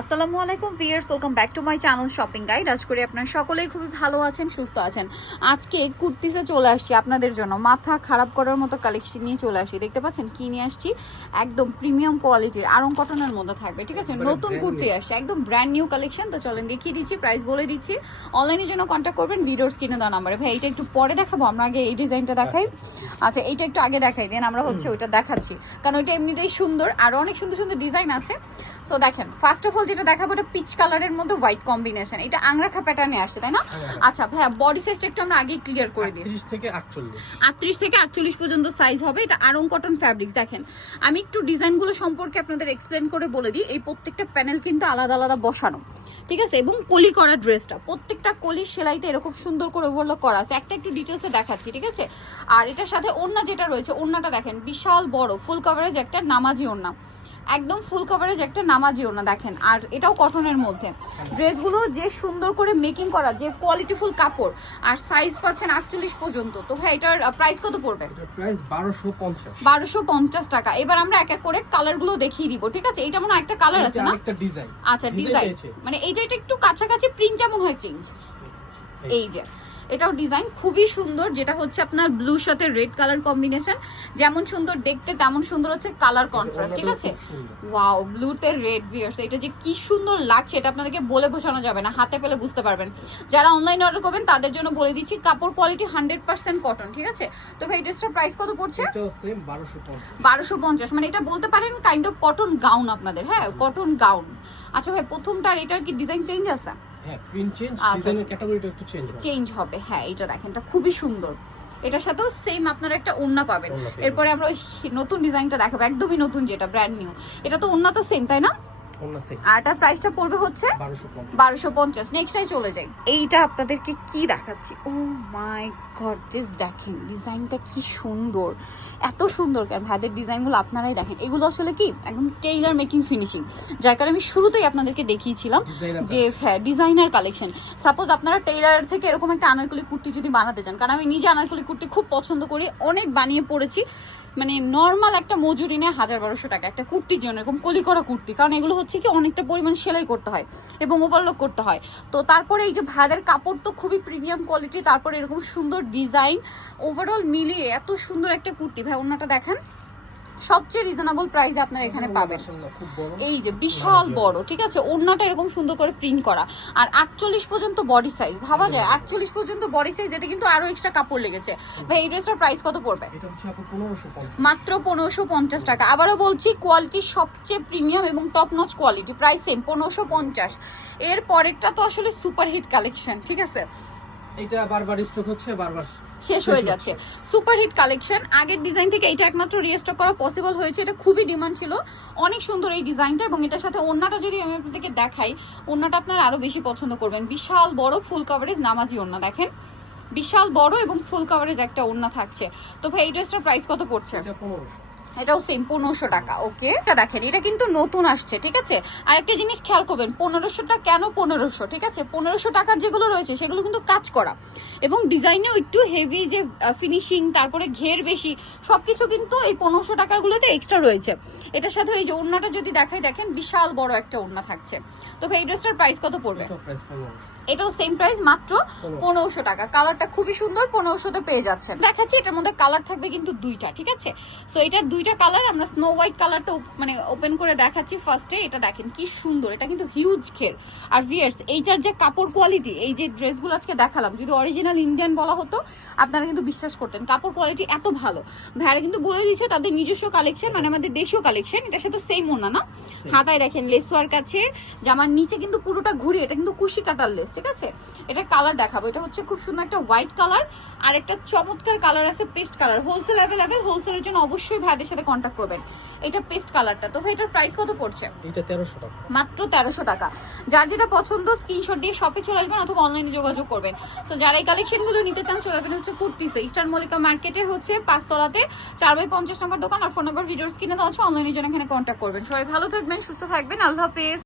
আসসালামু আলাইকুম viewers welcome back to my channel shopping guide আজ করি আপনারা সকলেই খুবই ভালো আছেন সুস্থ আছেন। আজকে কুর্তিসে চলে আসছি আপনাদের জন্য। মাথা খারাপ করার মতো কালেকশন নিয়ে চলে আসি দেখতে পাচ্ছেন কি নিয়ে আসছি? একদম প্রিমিয়াম কোয়ালিটির আরং কটনের মধ্যে থাকবে ঠিক আছে? নতুন কুর্তি আসছে একদম ব্র্যান্ড নিউ কালেকশন তো চলেন দেখিয়ে দিচ্ছি প্রাইস বলে দিচ্ছি। অনলাইনের জন্য কন্ট্যাক্ট করবেন ভিডিওর স্ক্রিনে দেওয়া নাম্বারে ভাই এটা একটু পরে দেখাবো আমরা আগে এই ডিজাইনটা দেখাই। আচ্ছা। এইটা একটু আগে দেখাই দেন আমরা হচ্ছে ওইটা দেখাচ্ছি। কারণ ওইটা এমনিতেই সুন্দর আর অনেক সুন্দর সুন্দর ডিজাইন আছে। সো দেখেন ফার্স্ট অফ অল যেটা দেখাবো এটা পিচ কালারের মধ্যে হোয়াইট কম্বিনেশন এটা আংরাখা প্যাটার্নে আসছে তাই না? হ্যাঁ। আচ্ছা ভাইয়া বডি সাইজটা একটু আমরা আগে ক্লিয়ার করে দিই। 30 থেকে 48 আটত্রিশ থেকে আটচল্লিশ পর্যন্ত সাইজ হবে। এটা আরং কটন ফ্যাব্রিক্স দেখেন। আমি একটু ডিজাইনগুলো সম্পর্কে আপনাদের এক্সপ্লেন করে বলে দিই। এই প্রত্যেকটা প্যানেল কিন্তু আলাদা আলাদা বসানো। ঠিক আছে? এবং কলি করা ড্রেসটা প্রত্যেকটা কলির সেলাইতে এরকম সুন্দর করে ওভারলক করা আছে। একটা একটু ডিটেলসে দেখাচ্ছি ঠিক আছে? আর এটার সাথে ওড়না যেটা রয়েছে ওড়নাটা দেখেন বিশাল বড় ফুল কভারেজ একটা নামাজি ওড়না। একদম ফুল কভারেজ একটা নামাজিও না দেখেন। আর এটাও কটনের মধ্যে। ড্রেসগুলো যে সুন্দর করে মেকিং করা যে কোয়ালিটিফুল কাপড় আর সাইজ পাচ্ছেন আটচল্লিশ পর্যন্ত। তো ভাই এটার প্রাইস কত পড়বে? প্রাইস 1250 বারোশো পঞ্চাশ। টাকা। এবার আমরা এক এক করে কালারগুলো দেখিয়ে দিব ঠিক আছে? এটা মনে হয় একটা কালার আছে না? একটা ডিজাইন আচ্ছা ডিজাইন মানে এইটা একটু কাছাকাছি প্রিন্টটা মনে হয় চেঞ্জ এই যে। এটাও ডিজাইন খুবই সুন্দর যেটা হচ্ছে আপনার ব্লুর সাথে রেড কালার কম্বিনেশন যেমন সুন্দর দেখতে তেমন সুন্দর হচ্ছে কালার কন্ট্রাস্ট ঠিক আছে? ওয়াও ব্লুতে রেড ভিয়ার্স এটা যে কি সুন্দর লাগছে এটা আপনাদেরকে বলে বোঝানো যাবে না হাতে পেলে বুঝতে পারবেন। যারা অনলাইনে অর্ডার করবেন তাদের জন্য বলে দিচ্ছি কাপড় কোয়ালিটি হান্ড্রেড পার্সেন্ট কটন ঠিক আছে? তো ভাই ড্রেসটার প্রাইস কত পড়ছে? এটাও সেম 1250 বারোশো পঞ্চাশ মানে এটা বলতে পারেন কাইন্ড অফ কটন গাউন আপনাদের হ্যাঁ কটন গাউন আচ্ছা ভাই প্রথমটার এটার কি ডিজাইন চেঞ্জ আছে? চেঞ্জ আচ্ছা। হবে। হ্যাঁ এটা দেখেন এটা খুবই সুন্দর। এটার সাথেও সেম আপনারা একটা পাবেন। এরপরে আমরা নতুন ডিজাইনটা দেখাবো একদমই নতুন যেটা ব্র্যান্ড নিউ এটা তো ওড়না তো সেম তাই না? এটার প্রাইসটা পড়বে হচ্ছে বারোশো পঞ্চাশ। নেক্সটাই চলে যাই। এইটা আপনাদেরকে কি দেখাচ্ছি? ও মাই গড জাস্ট দেখেন ডিজাইনটা কি সুন্দর। এত সুন্দর কেন? ভাইদের ডিজাইনগুলো আপনারাই দেখেন। এগুলো আসলে কি? একদম টেইলার মেকিং ফিনিশিং যার কারণে আমি শুরুতেই আপনাদেরকে দেখিয়েছিলাম যে হ্যাঁ ডিজাইনার কালেকশন সাপোজ আপনারা টেইলার থেকে এরকম একটা আনারকলি কুর্তি যদি বানাতে চান কারণ আমি নিজে আনারকলি কুর্তি খুব পছন্দ করি অনেক বানিয়ে পড়েছি। মানে নর্মাল একটা মজুরি নেয় হাজার বারোশো টাকা একটা কুর্তির জন্য এরকম কলি করা কুর্তি। কারণ এগুলো হচ্ছে কি অনেকটা পরিমাণ সেলাই করতে হয় এবং ওভারলক করতে হয়। তো তারপরে এই যে ভাদের কাপড় তো খুবই প্রিমিয়াম কোয়ালিটি তারপরে এরকম সুন্দর ডিজাইন ওভারঅল মিলিয়ে এত সুন্দর একটা কুর্তি। ভাই অন্যটা দেখেন। সবচেয়ে রিজনেবল প্রাইসে আপনারা এখানে পাবেন। এই যে বিশাল বড় ঠিক আছে? ওড়নাটা এরকম সুন্দর করে প্রিন্ট করা। আর আটচল্লিশ পর্যন্ত বডি সাইজ ভাবা যায়? আটচল্লিশ পর্যন্ত বডি সাইজ এতে কিন্তু আরও এক্সট্রা কাপড় লেগেছে। ভাই এই ড্রেসটার প্রাইস কত পড়বে? এটা হচ্ছে আপু 1550 মাত্র পনেরোশো পঞ্চাশ টাকা। আবারও বলছি কোয়ালিটি সবচেয়ে প্রিমিয়াম এবং top notch quality price same পনেরোশো পঞ্চাশ। এর পরেরটা তো আসলে সুপার হিট কালেকশন ঠিক আছে? এটা বারবার স্টক হচ্ছে বারবার শেষ হয়ে যাচ্ছে। সুপার হিট কালেকশন আগের ডিজাইন থেকে এটা একমাত্র রিস্টক করা পসিবল হয়েছে। এটা খুবই ডিমান্ড ছিল। অনেক সুন্দর এই ডিজাইনটা এবং এটার সাথে ওড়নাটা যদি আমি আপনাদেরকে দেখাই ওড়নাটা আপনারা আরও বেশি পছন্দ করবেন। বিশাল বড় ফুল কভারেজ নামাজি ওড়না দেখেন। বিশাল বড় এবং ফুল কভারেজ একটা ওড়না থাকছে। তো ভাই এই ড্রেসটার প্রাইস কত পড়ছে? এটা 1500 এটাও সেম পনেরোশো টাকা ওকে এটা দেখেন এটা কিন্তু নতুন আসছে ঠিক আছে? আর একটা জিনিস খেয়াল করবেন পনেরোশোটা কেন পনেরোশো ঠিক আছে? পনেরোশো টাকার যেগুলো রয়েছে সেগুলো কিন্তু কাজ করা। এবং ডিজাইনেও একটু হেভি যে ফিনিশিং তারপরে ঘের বেশি সব কিছু কিন্তু এই পনেরোশো টাকারগুলোতে এক্সট্রা রয়েছে। এটার সাথে এই যে ওড়নাটা যদি দেখাই দেখেন বিশাল বড় একটা ওড়না থাকছে। তো ভাই এই ড্রেসটার প্রাইস কত পড়বে? এটা প্রাইস 1500 এটাও সেম প্রাইস মাত্র পনেরোশো। টাকা। কালারটা খুবই সুন্দর পনেরোশোতে পেয়ে যাচ্ছেন। দেখাচ্ছি এটার মধ্যে কালার থাকবে কিন্তু দুইটা ঠিক আছে? সো এটার দুইটা কালার আমরা স্নো হোয়াইট কালারটা মানে ওপেন করে দেখাচ্ছি ফার্স্টে এটা দেখেন কি সুন্দর এটা কিন্তু হিউজ ঘের আর ভিয়ার্স এইটার যে কাপড় কোয়ালিটি এই যে ড্রেসগুলো আজকে দেখালাম যদি অরিজিনাল ইন্ডিয়ান বলা হতো আপনারা কিন্তু বিশ্বাস করতেন কাপড় কোয়ালিটি এত ভালো। ভাইয়ারা কিন্তু বলে দিচ্ছে তাদের নিজস্ব কালেকশন মানে আমাদের দেশীয় কালেকশন এটার সাথে সেম ওনা না? হাতায় দেখেন লেস ওয়ার্ক আছে জামার নিচে কিন্তু পুরোটা ঘুরে এটা কিন্তু কুশি কাটার লেস ঠিক আছে? এটা কালার দেখাবো এটা হচ্ছে খুব সুন্দর একটা হোয়াইট কালার আর একটা চমৎকার কালার আছে পেস্ট কালার হোলসেল অ্যাভেলেবেল হোলসেলের জন্য অবশ্যই ভাইদের সাথে কন্ট্যাক্ট করবেন। এটা পেস্ট কালারটা তো ভাই এটার প্রাইস কত পড়ছে? এটা 1300 টাকা। মাত্র তেরোশো টাকা। যার যেটা পছন্দ স্ক্রিনশট দিয়ে শপে চলে আসবেন অথবা অনলাইনে যোগাযোগ করবেন। সো যারা এই কালেকশনগুলো নিতে চান চলে আসবেন হচ্ছে কুর্তিসে। ইস্টার্ন মল্লিকা মার্কেটের হচ্ছে পাঁচতলাতে চার বাই পঞ্চাশ নম্বর দোকান আর ফোন নাম্বার ভিডিওর স্ক্রিনে দেওয়া আছে। অনলাইনের জন্য এখানে কন্ট্যাক্ট করবেন। সবাই ভালো থাকবেন সুস্থ থাকবেন। আল্লাহ হাফেজ।